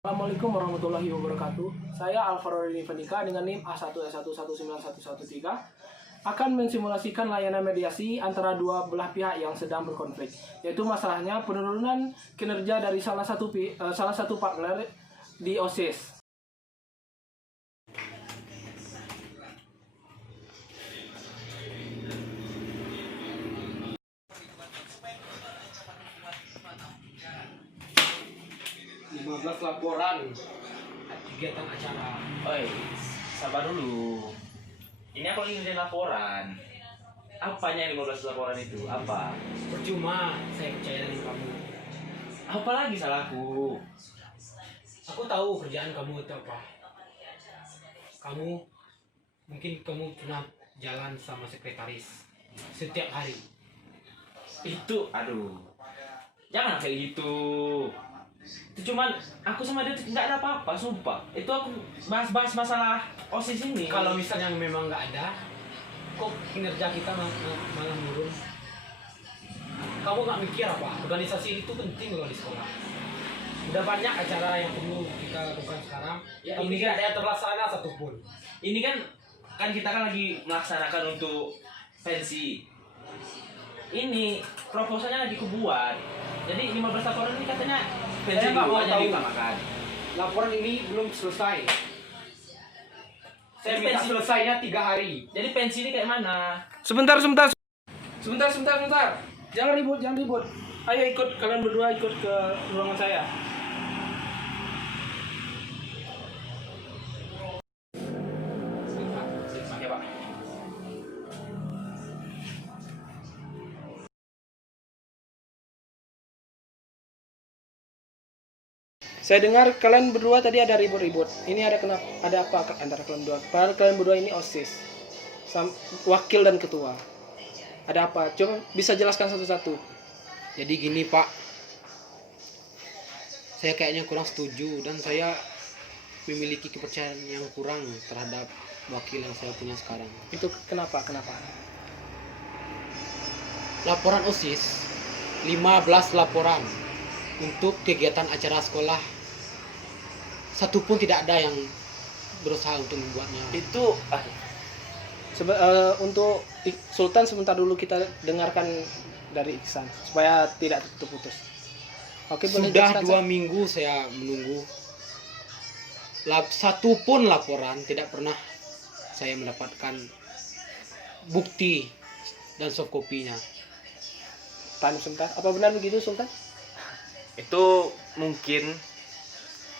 Assalamualaikum warahmatullahi wabarakatuh. Saya Alvaro Rivenika dengan NIM A1S1191113 akan mensimulasikan layanan mediasi antara dua belah pihak yang sedang berkonflik, yaitu masalahnya penurunan kinerja dari salah satu partner di OSIS. Laporan kegiatan acara. Oi, sabar dulu. Ini aku lagi ngerjain laporan. Apanya yang 15 laporan itu? Apa? Percuma saya percaya dengan kamu. Apa lagi salahku? Aku tahu kerjaan kamu itu apa. Mungkin kamu pernah jalan sama sekretaris setiap hari. Aduh. Jangan kayak gitu. Itu cuman aku sama dia nggak ada apa-apa, sumpah. Itu aku bahas-bahas masalah OSIS ini. Kalau misalnya memang nggak ada, kok kinerja kita malah menurun? Kamu nggak mikir apa? Organisasi itu penting loh di sekolah. Udah banyak acara yang perlu kita lakukan sekarang. Ya, Tapi ini tidak ada yang terlaksana satupun. ini kan kita kan lagi melaksanakan untuk pensi. Ini proposalnya lagi kubuat. Jadi 15 laporan ini katanya pensi Saya nggak mau hanya tahu. diutamakan. Laporan ini belum selesai. Saya Jadi minta pensi- selesainya 3 hari. Jadi pensi ini kayak mana? Sebentar. Jangan ribut. Ayo kalian berdua ikut ke ruangan saya. Ya, Pak. Saya dengar kalian berdua tadi ada ribut-ribut. Ini ada apa antara kalian berdua? Padahal kalian berdua ini OSIS, wakil dan ketua. Ada apa? Coba bisa jelaskan satu-satu. Jadi gini Pak, saya kayaknya kurang setuju dan saya memiliki kepercayaan yang kurang terhadap wakil yang saya punya sekarang. Itu kenapa? Laporan OSIS, 15 laporan untuk kegiatan acara sekolah. Satu pun tidak ada yang berusaha untuk membuatnya. Itu Untuk Sultan sebentar dulu kita dengarkan dari Iksan supaya tidak terputus. Oke, boleh Sudah jelaskan, 2 minggu saya menunggu. Satu pun laporan tidak pernah saya mendapatkan bukti dan soft copy-nya. Tahan sebentar. Apa benar begitu, Sultan? itu mungkin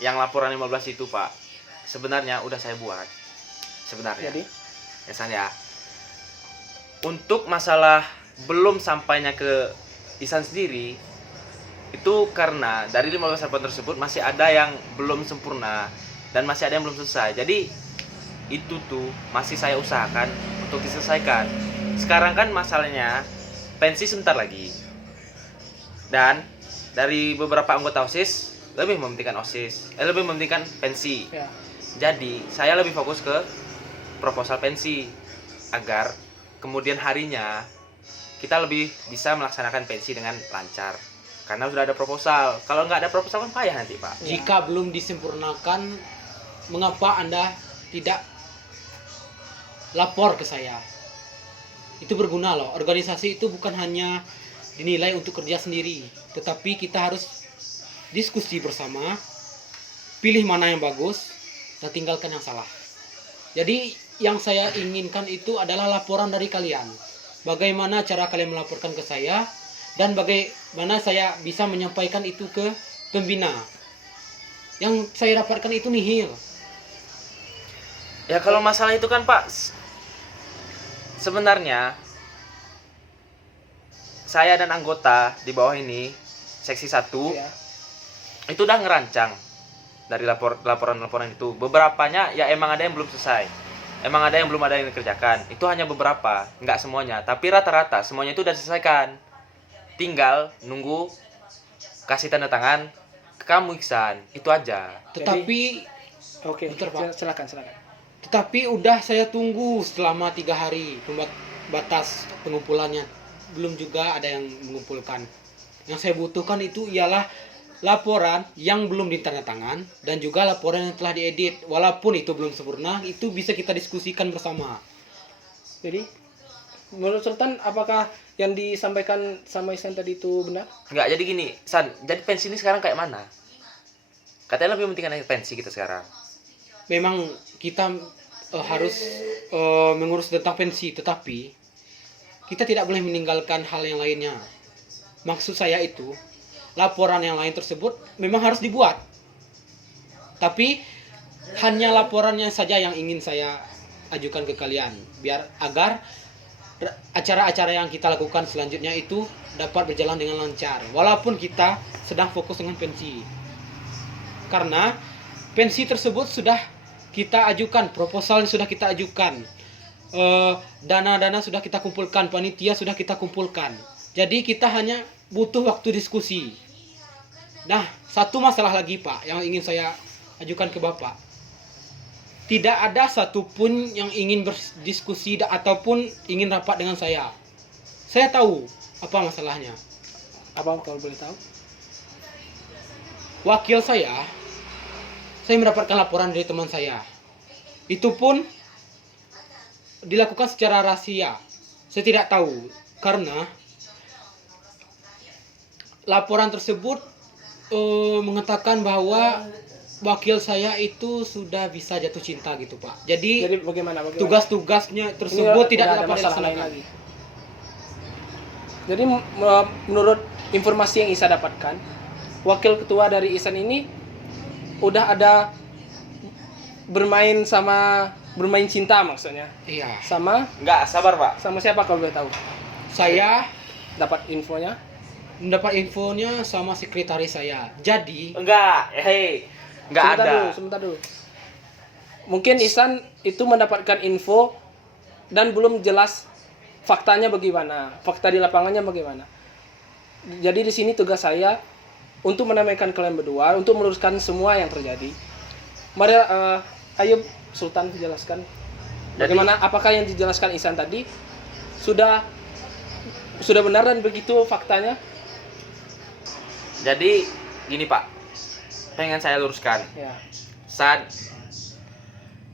yang laporan 15 itu, Pak. Sebenarnya udah saya buat. Sebenarnya. Jadi, Ya, San, ya. Untuk masalah belum sampainya ke Isan sendiri, itu karena dari 15 laporan tersebut masih ada yang belum sempurna dan masih ada yang belum selesai. Jadi itu tuh masih saya usahakan untuk diselesaikan. Sekarang kan masalahnya pensi sebentar lagi. Dan dari beberapa anggota OSIS lebih mementingkan pensi. ya. Jadi saya lebih fokus ke proposal pensi agar kemudian harinya kita lebih bisa melaksanakan pensi dengan lancar karena sudah ada proposal. Kalau nggak ada proposal kan payah nanti, Pak. Ya. Jika belum disempurnakan, mengapa Anda tidak lapor ke saya? Itu berguna loh. Organisasi itu bukan hanya dinilai untuk kerja sendiri, tetapi kita harus diskusi bersama, pilih mana yang bagus, dan tinggalkan yang salah. Jadi yang saya inginkan itu adalah laporan dari kalian. Bagaimana cara kalian melaporkan ke saya, dan bagaimana saya bisa menyampaikan itu ke pembina. Yang saya dapatkan itu nihil. Ya kalau masalah itu kan, Pak, sebenarnya saya dan anggota di bawah ini seksi 1 Ya. itu udah ngerancang dari laporan-laporan itu. Beberapanya ya emang ada yang belum selesai. Emang ada yang belum ada yang dikerjakan. Itu hanya beberapa, nggak semuanya. Tapi rata-rata semuanya itu udah diselesaikan. Tinggal nunggu kasih tanda tangan ke kamu, Iksan. Itu aja. Tetapi Oke, Bentar, Pak. silakan. Tetapi udah saya tunggu selama 3 hari batas pengumpulannya. Belum juga ada yang mengumpulkan. Yang saya butuhkan itu ialah laporan yang belum ditandatangan dan juga laporan yang telah diedit. Walaupun itu belum sempurna, itu bisa kita diskusikan bersama. Jadi menurut Sultan apakah yang disampaikan sama Ihsan tadi itu benar? Enggak, jadi gini, San, jadi pensi ini sekarang kayak mana? Katanya lebih penting pensi kita sekarang. Memang kita harus mengurus tentang pensi, tetapi kita tidak boleh meninggalkan hal yang lainnya. Maksud saya itu, laporan yang lain tersebut memang harus dibuat. Tapi hanya laporannya saja yang ingin saya ajukan ke kalian, biar agar acara-acara yang kita lakukan selanjutnya itu dapat berjalan dengan lancar. Walaupun kita sedang fokus dengan pensi. Karena pensi tersebut sudah kita ajukan, proposal sudah kita ajukan, dana-dana sudah kita kumpulkan, panitia sudah kita kumpulkan. Jadi kita hanya butuh waktu diskusi. Nah, satu masalah lagi Pak yang ingin saya ajukan ke Bapak. Tidak ada satupun yang ingin berdiskusi ataupun ingin rapat dengan saya. Saya tahu apa masalahnya. Apa kalau boleh tahu? Wakil saya mendapatkan laporan dari teman saya. Itu pun dilakukan secara rahasia. Saya tidak tahu karena laporan tersebut mengatakan bahwa wakil saya itu sudah bisa jatuh cinta gitu Pak. Jadi bagaimana? tugas-tugasnya tersebut Ini tidak ada dapat masalah lain dilaksanakan. lagi. Jadi menurut informasi yang Isa dapatkan, wakil ketua dari Ihsan ini udah ada bermain cinta maksudnya. Iya. Sama Enggak, sabar Pak. siapa kalau boleh tahu? Saya Dapat infonya? mendapat infonya sama sekretaris saya. Jadi Enggak, enggak ada. Sebentar dulu. Mungkin Ihsan itu mendapatkan info dan belum jelas faktanya bagaimana, fakta di lapangannya bagaimana. Jadi di sini tugas saya untuk menamaikan kalian berdua, untuk meluruskan semua yang terjadi. Mari, ayo Sultan jelaskan. Bagaimana? Apakah yang dijelaskan Ihsan tadi sudah benar dan begitu faktanya? Jadi gini Pak, pengen saya luruskan. Ya. Saat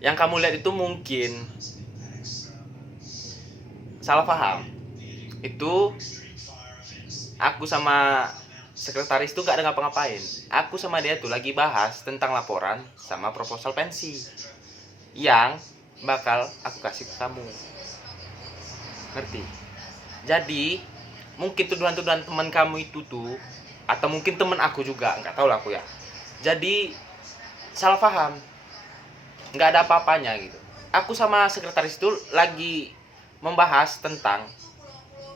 yang kamu lihat itu mungkin salah paham. Itu aku sama sekretaris tuh gak ada ngapa-ngapain. Aku sama dia tuh lagi bahas tentang laporan sama proposal pensi yang bakal aku kasih ke kamu. Ngerti? Jadi mungkin tuduhan-tuduhan teman kamu itu tuh, atau mungkin teman aku juga, nggak tahu lah aku ya. Jadi salah paham, nggak ada apa-apanya gitu. Aku sama sekretaris itu lagi membahas tentang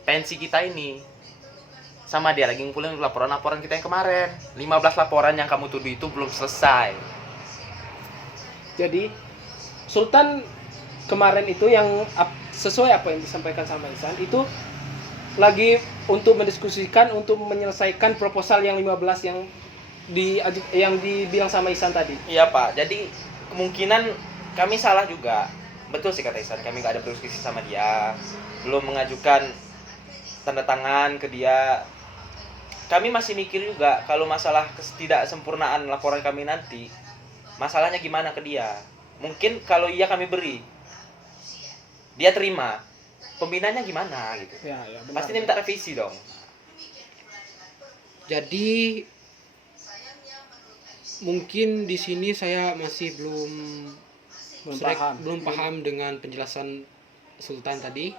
pensi kita ini. Sama dia lagi ngumpulin laporan-laporan kita yang kemarin. 15 laporan yang kamu tuduh itu belum selesai. Jadi Sultan kemarin itu yang sesuai apa yang disampaikan sama Ihsan itu lagi untuk mendiskusikan untuk menyelesaikan proposal yang 15 yang dibilang sama Ihsan tadi. Iya Pak, jadi kemungkinan kami salah juga. Betul sih kata Ihsan, kami nggak ada berdiskusi sama dia, belum mengajukan tanda tangan ke dia. Kami masih mikir juga kalau masalah ketidaksempurnaan laporan kami nanti, masalahnya gimana ke dia. Mungkin kalau iya kami beri, dia terima, pembinaannya gimana gitu. Ya, benar. Pasti dia minta revisi dong. jadi mungkin di sini saya masih belum paham dengan penjelasan Sultan tadi.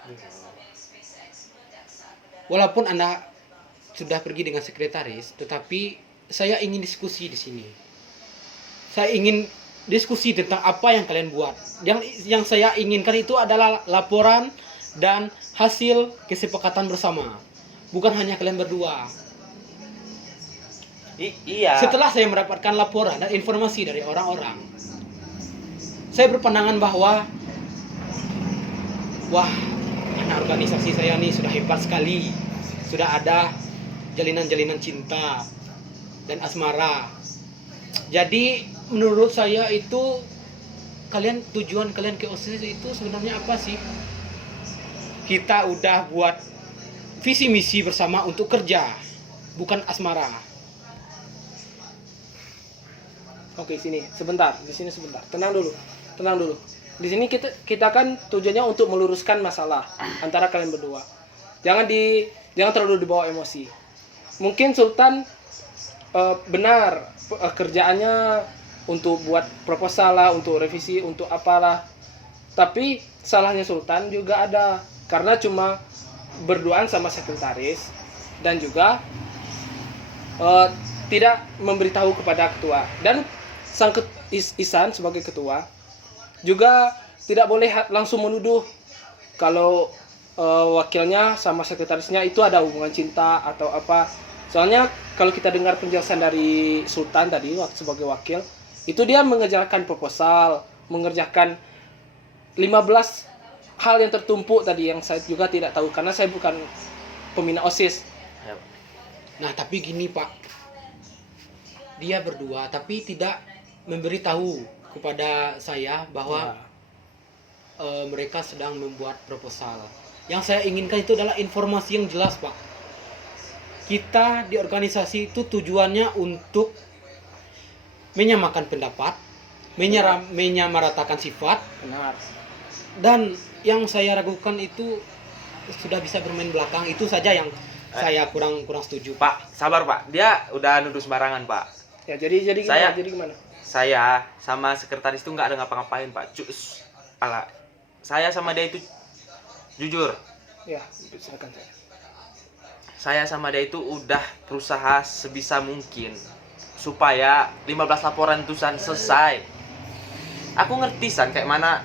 Walaupun Anda sudah pergi dengan sekretaris, tetapi saya ingin diskusi di sini. Saya ingin diskusi tentang apa yang kalian buat. Yang saya inginkan itu adalah laporan dan hasil kesepakatan bersama. Bukan hanya kalian berdua. Iya. Setelah saya mendapatkan laporan dan informasi dari orang-orang, saya berpandangan bahwa wah, anak organisasi saya nih sudah hebat sekali. Sudah ada jalinan-jalinan cinta dan asmara. Jadi menurut saya itu tujuan kalian ke OSIS itu sebenarnya apa sih? Kita udah buat visi misi bersama untuk kerja, bukan asmara. Oke, sini sebentar, di sini sebentar. Tenang dulu. Tenang dulu. Di sini kita kan tujuannya untuk meluruskan masalah antara kalian berdua. Jangan terlalu dibawa emosi. Mungkin Sultan benar kerjaannya untuk buat proposal lah, untuk revisi, untuk apalah. Tapi salahnya Sultan juga ada karena cuma berduaan sama sekretaris dan juga tidak memberitahu kepada ketua. Dan sang Isan sebagai ketua juga tidak boleh langsung menuduh kalau wakilnya sama sekretarisnya itu ada hubungan cinta atau apa. Soalnya kalau kita dengar penjelasan dari Sultan tadi sebagai wakil, itu dia mengerjakan proposal, mengerjakan 15 hal yang tertumpuk tadi yang saya juga tidak tahu karena saya bukan pembina OSIS. Ya. Nah, tapi gini Pak, dia berdua tapi tidak memberitahu kepada saya bahwa mereka sedang membuat proposal. Yang saya inginkan itu adalah informasi yang jelas Pak. Kita di organisasi itu tujuannya untuk menyamakan pendapat, menyamaratakan sifat. Benar. Dan yang saya ragukan itu sudah bisa bermain belakang, itu saja yang saya kurang setuju. Pak, sabar Pak. Dia udah nuduh sembarangan Pak. Ya jadi gimana? Saya sama sekretaris itu nggak ada ngapa-ngapain Pak. Saya sama dia itu jujur. Ya, silakan saya. Saya sama dia itu udah berusaha sebisa mungkin supaya 15 laporan itu selesai. Aku ngerti San kayak mana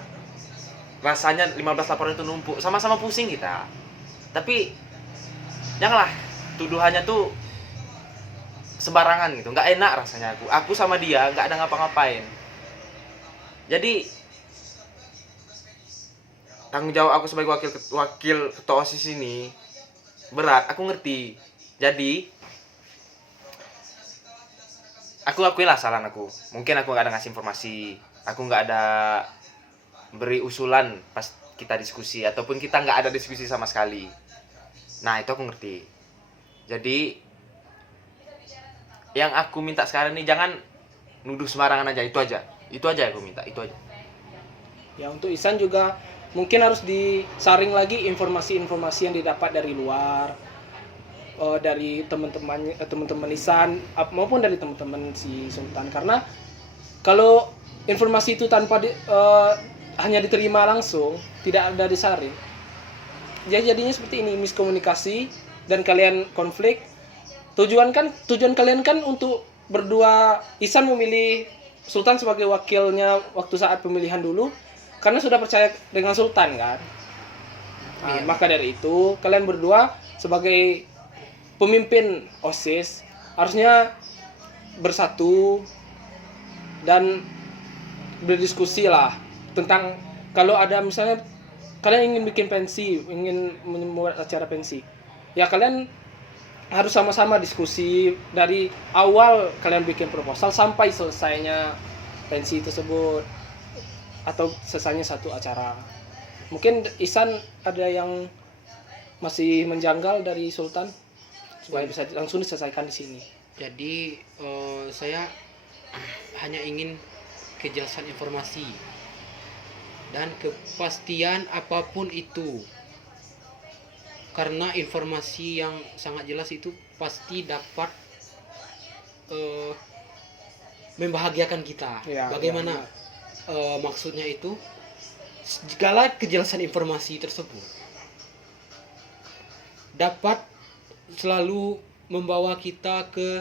rasanya 15 laporan itu numpuk. Sama-sama pusing kita. Tapi janganlah tuduhannya tuh sembarangan gitu. Nggak enak rasanya aku sama dia nggak ada ngapa-ngapain. Jadi tanggung jawab aku sebagai wakil ketua OSIS ini berat, aku ngerti. Jadi aku akuilah salah aku. Mungkin aku nggak ada ngasih informasi, aku nggak ada beri usulan pas kita diskusi, ataupun kita nggak ada diskusi sama sekali. Nah itu aku ngerti. Jadi yang aku minta sekarang ini jangan nuduh sembarangan aja. Itu aja aku minta, itu aja. Ya untuk Isan juga mungkin harus disaring lagi informasi-informasi yang didapat dari luar, dari teman-teman Isan maupun dari teman-teman si Sultan. Karena kalau informasi itu hanya diterima langsung, tidak ada disaring, jadinya seperti ini, miskomunikasi dan kalian konflik. Tujuan kalian kan untuk berdua. Isan memilih Sultan sebagai wakilnya waktu saat pemilihan dulu karena sudah percaya dengan Sultan kan. Nah, maka dari itu kalian berdua sebagai pemimpin OSIS harusnya bersatu dan berdiskusi lah tentang kalau ada misalnya kalian ingin bikin pensi, ingin membuat acara pensi, ya kalian harus sama-sama diskusi dari awal kalian bikin proposal sampai selesainya pensi tersebut atau selesainya satu acara. Mungkin Isan ada yang masih menjanggal dari Sultan supaya bisa langsung diselesaikan di sini. Jadi saya hanya ingin kejelasan informasi dan kepastian apapun itu. Karena informasi yang sangat jelas itu pasti dapat membahagiakan kita. Ya, bagaimana maksudnya itu? Segala kejelasan informasi tersebut dapat selalu membawa kita ke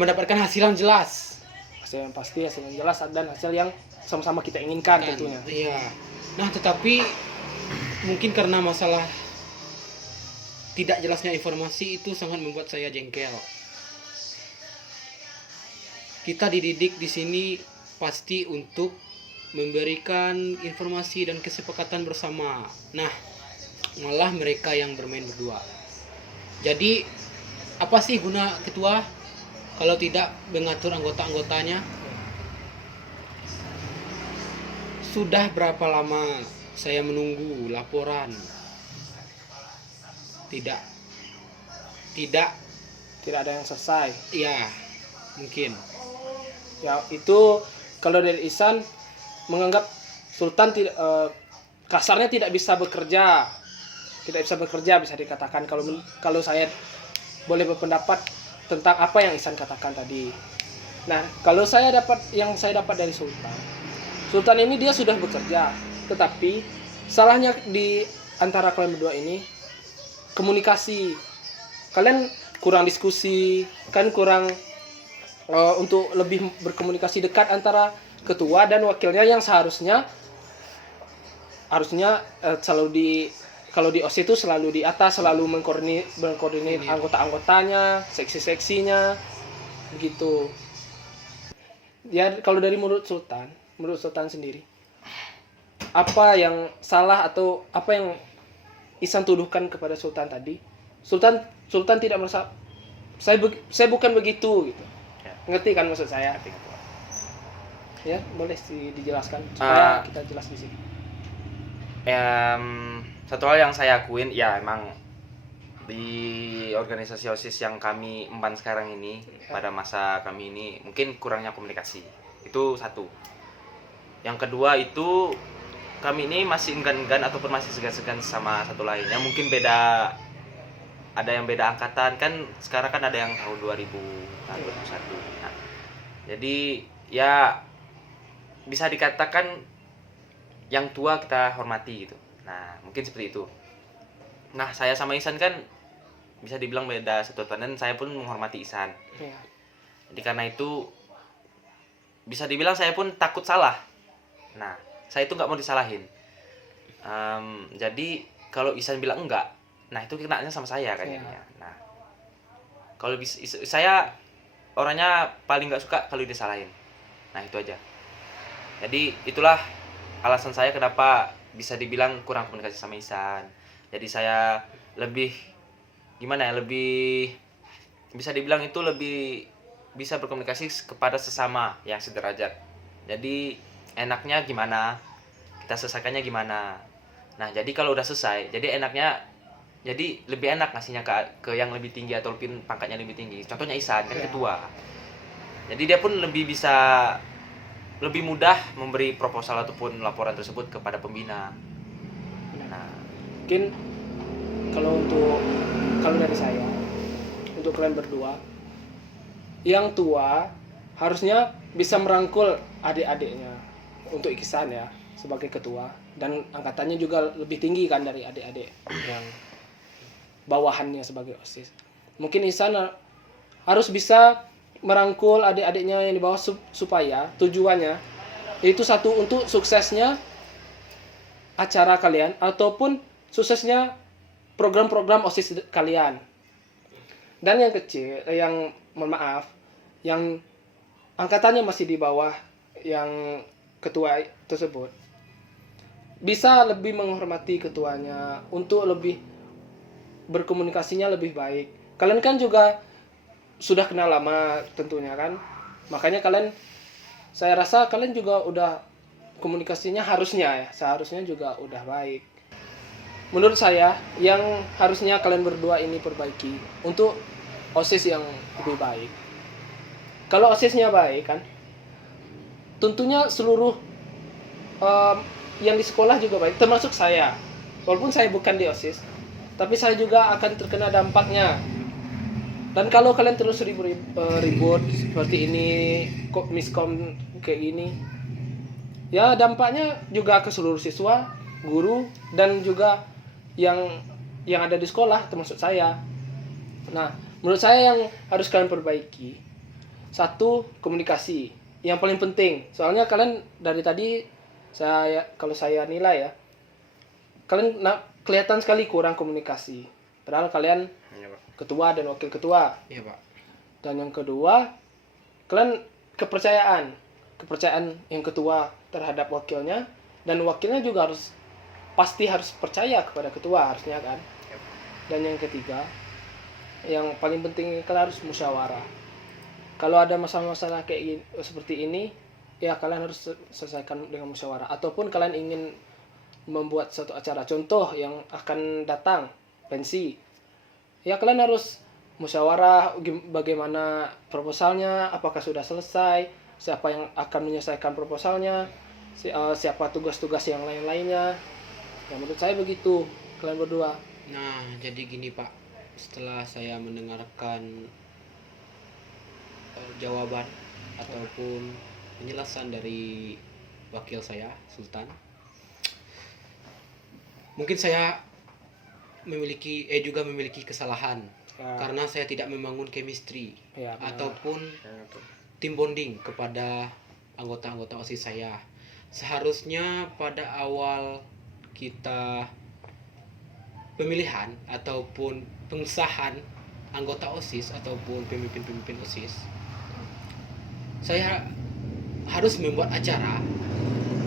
mendapatkan hasil yang jelas. Hasil yang pasti, hasil yang jelas, dan hasil yang sama-sama kita inginkan tentunya. Iya. Nah, tetapi mungkin karena masalah tidak jelasnya informasi itu sangat membuat saya jengkel. Kita dididik di sini pasti untuk memberikan informasi dan kesepakatan bersama. Nah, malah mereka yang bermain berdua. Jadi, apa sih guna ketua kalau tidak mengatur anggota-anggotanya? Sudah berapa lama saya menunggu laporan? Tidak ada yang selesai. Ya, Mungkin. Ya itu kalau dari Ihsan menganggap Sultan tidak kasarnya tidak bisa bekerja, bisa dikatakan kalau saya boleh berpendapat tentang apa yang Ihsan katakan tadi. Nah, kalau saya dapat dari Sultan ini dia sudah bekerja, tetapi salahnya di antara kalian berdua ini komunikasi. Kalian kurang diskusi, kan kurang untuk lebih berkomunikasi dekat antara ketua dan wakilnya yang harusnya kalau di OSIS itu selalu di atas, selalu mengkoordinir anggota-anggotanya, seksi-seksinya begitu. Ya kalau dari menurut Sultan sendiri, apa yang salah atau apa yang Ihsan tuduhkan kepada Sultan tadi? Sultan tidak merasa saya bukan begitu gitu. Ya. Ngerti kan maksud saya? Ya, boleh dijelaskan supaya kita jelas di sini. Satu hal yang saya akuin, ya emang di organisasi OSIS yang kami emban sekarang ini, pada masa kami ini mungkin kurangnya komunikasi. Itu satu. Yang kedua itu kami ini masih enggan-enggan ataupun masih segan-segan sama satu lain. Yang mungkin beda, ada yang beda angkatan kan, sekarang kan ada yang tahun 2001. Nah, jadi ya bisa dikatakan yang tua kita hormati gitu. Nah, mungkin seperti itu. Nah, saya sama Ihsan kan bisa dibilang beda satu tahun, dan saya pun menghormati Ihsan. Ya. Jadi karena itu bisa dibilang saya pun takut salah. Nah, saya itu nggak mau disalahin. Jadi kalau Ihsan bilang enggak, nah itu kenanya sama saya kan jadinya. Nah, kalau saya orangnya paling nggak suka kalau disalahin. Nah, itu aja. Jadi itulah alasan saya kenapa bisa dibilang kurang komunikasi sama Ihsan. Jadi saya lebih gimana ya, lebih bisa dibilang itu lebih bisa berkomunikasi kepada sesama yang sederajat. Jadi enaknya gimana, kita selesaikannya gimana. Nah, jadi kalau udah selesai, jadi enaknya, jadi lebih enak ngasihnya ke yang lebih tinggi atau pangkatnya lebih tinggi. Contohnya Ihsan kan ketua. Jadi dia pun lebih mudah memberi proposal ataupun laporan tersebut kepada pembina. Nah, Mungkin kalau dari saya, untuk kalian berdua, yang tua harusnya bisa merangkul adik-adiknya untuk Ihsan ya sebagai ketua, dan angkatannya juga lebih tinggi kan dari adik-adik yang bawahannya sebagai OSIS. Mungkin Ihsan harus bisa merangkul adik-adiknya yang di bawah supaya tujuannya itu satu, untuk suksesnya acara kalian ataupun suksesnya program-program OSIS kalian. Dan yang kecil, mohon maaf, yang angkatannya masih di bawah yang ketua tersebut, bisa lebih menghormati ketuanya untuk lebih berkomunikasinya lebih baik. Kalian kan juga sudah kenal lama tentunya kan, makanya saya rasa kalian juga udah komunikasinya seharusnya juga udah baik. Menurut saya yang harusnya kalian berdua ini perbaiki untuk OSIS yang lebih baik. Kalau OSISnya baik kan, tentunya seluruh yang di sekolah juga baik, termasuk saya. Walaupun saya bukan di OSIS, tapi saya juga akan terkena dampaknya. Dan kalau kalian terus ribut seperti ini, kok miskom kayak gini, ya dampaknya juga ke seluruh siswa, guru, dan juga yang ada di sekolah, termasuk saya. Nah, menurut saya yang harus kalian perbaiki, satu, komunikasi yang paling penting. Soalnya kalian dari tadi kalau saya nilai ya, kalian kelihatan sekali kurang komunikasi. Padahal kalian ketua dan wakil ketua. Iya, Pak. Dan yang kedua, kalian kepercayaan yang ketua terhadap wakilnya, dan wakilnya juga pasti harus percaya kepada ketua harusnya kan. Dan yang ketiga, yang paling penting, kalian harus musyawarah. Kalau ada masalah-masalah kayak seperti ini, ya kalian harus selesaikan dengan musyawarah. Ataupun kalian ingin membuat satu acara contoh yang akan datang, pensi, ya kalian harus musyawarah bagaimana proposalnya, apakah sudah selesai, siapa yang akan menyelesaikan proposalnya, siapa tugas-tugas yang lain-lainnya. Ya menurut saya begitu kalian berdua. Nah, jadi gini Pak, setelah saya mendengarkan jawaban ataupun penjelasan dari wakil saya, Sultan, mungkin saya juga memiliki kesalahan Ya, karena saya tidak membangun chemistry ya, benar. ataupun Ya, betul. tim bonding kepada anggota-anggota OSIS saya. Seharusnya pada awal kita pemilihan ataupun pengesahan anggota OSIS ataupun pemimpin-pemimpin OSIS, saya harus membuat acara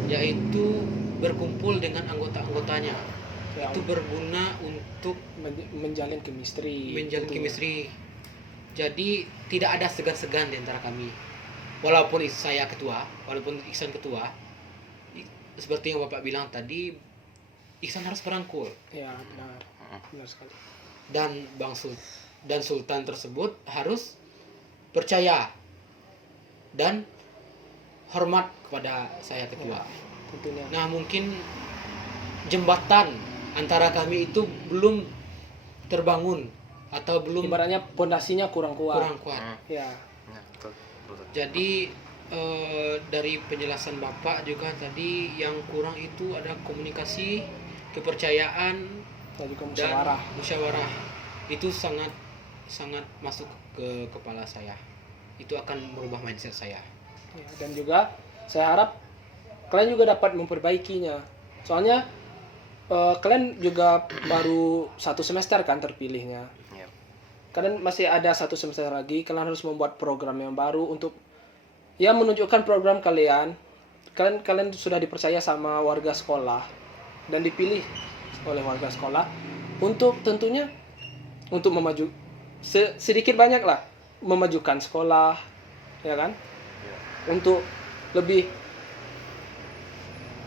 yaitu berkumpul dengan anggota-anggotanya. Ya, Itu berguna untuk menjalin chemistry. menjalin tentunya. chemistry. Jadi tidak ada segan-segan di antara kami. Walaupun saya ketua, walaupun Iksan ketua, seperti yang Bapak bilang tadi, Iksan harus merangkul. Ya, benar. Benar sekali. Dan dan Sultan tersebut harus percaya dan hormat kepada saya ketua. Tentunya. Nah, mungkin jembatan antara kami itu belum terbangun atau belum Ibaratnya pondasinya kurang kuat. kurang kuat. Ya, Ya, betul. Betul. Jadi dari penjelasan Bapak juga tadi yang kurang itu ada komunikasi, kepercayaan, dan juga dan musyawarah. musyawarah. Itu sangat masuk ke kepala saya. Itu akan merubah mindset saya. Ya, dan juga saya harap kalian juga dapat memperbaikinya. Soalnya kalian juga baru 1 semester kan terpilihnya. Ya. Kalian masih ada 1 semester lagi. Kalian harus membuat program yang baru untuk ya menunjukkan program kalian. Kalian sudah dipercaya sama warga sekolah dan dipilih oleh warga sekolah untuk tentunya untuk sedikit banyak lah memajukan sekolah, ya kan? Untuk lebih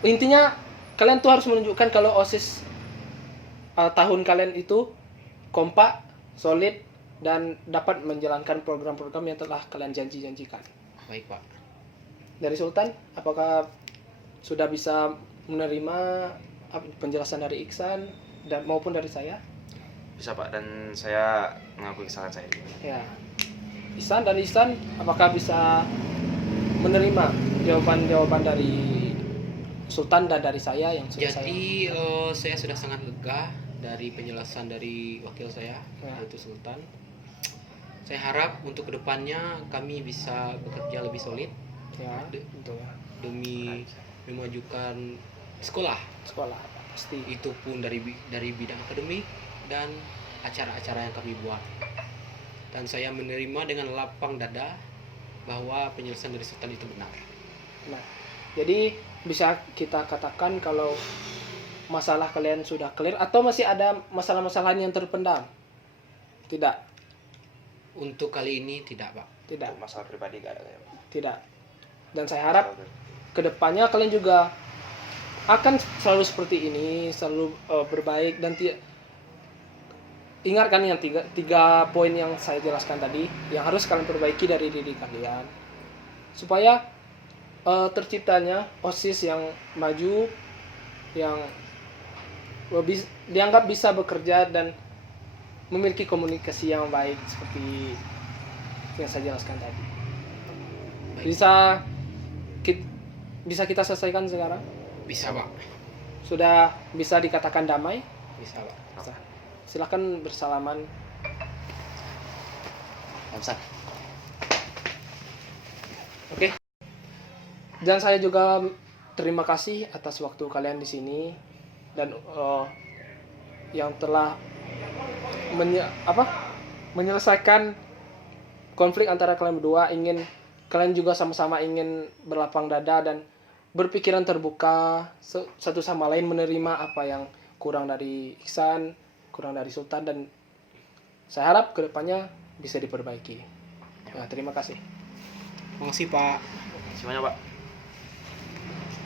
intinya kalian tuh harus menunjukkan kalau OSIS tahun kalian itu kompak, solid, dan dapat menjalankan program-program yang telah kalian janjikan. Baik, Pak. Dari Sultan, apakah sudah bisa menerima penjelasan dari Iksan dan maupun dari saya? Bisa Pak, dan saya mengakui kesalahan saya. Ya. Dari Ihsan, apakah bisa menerima jawaban-jawaban dari Sultan dan dari saya yang sudah Jadi saya sudah sangat lega dari penjelasan dari wakil saya, Ya. yaitu Sultan. Saya harap untuk kedepannya kami bisa bekerja lebih solid ya, tentunya demi memajukan sekolah. sekolah pasti. Itu pun dari bidang akademik dan acara-acara yang kami buat. Dan saya menerima dengan lapang dada bahwa penjelasan dari Sultan itu benar. Nah, jadi bisa kita katakan kalau masalah kalian sudah clear atau masih ada masalah-masalah yang terpendam? Tidak, Untuk kali ini tidak, Pak. tidak, Untuk masalah pribadi gak ada ya Pak. tidak. Dan saya harap kedepannya kalian juga akan selalu seperti ini, selalu berbaik dan ingatkan yang tiga poin yang saya jelaskan tadi yang harus kalian perbaiki dari diri kalian supaya terciptanya OSIS yang maju, yang dianggap bisa bekerja dan memiliki komunikasi yang baik seperti yang saya jelaskan tadi. Bisa kita selesaikan sekarang? Bisa, Pak. Sudah bisa dikatakan damai? Bisa, Pak. Bisa. Silakan bersalaman. Hamzah. Oke. Dan saya juga terima kasih atas waktu kalian di sini dan yang telah menyelesaikan konflik antara kalian berdua. Kalian juga sama-sama ingin berlapang dada dan berpikiran terbuka satu sama lain, menerima apa yang kurang dari Ihsan, kurang dari Sultan, dan saya harap kedepannya bisa diperbaiki. Nah, terima kasih. Makasih, Pak. Semuanya Pak.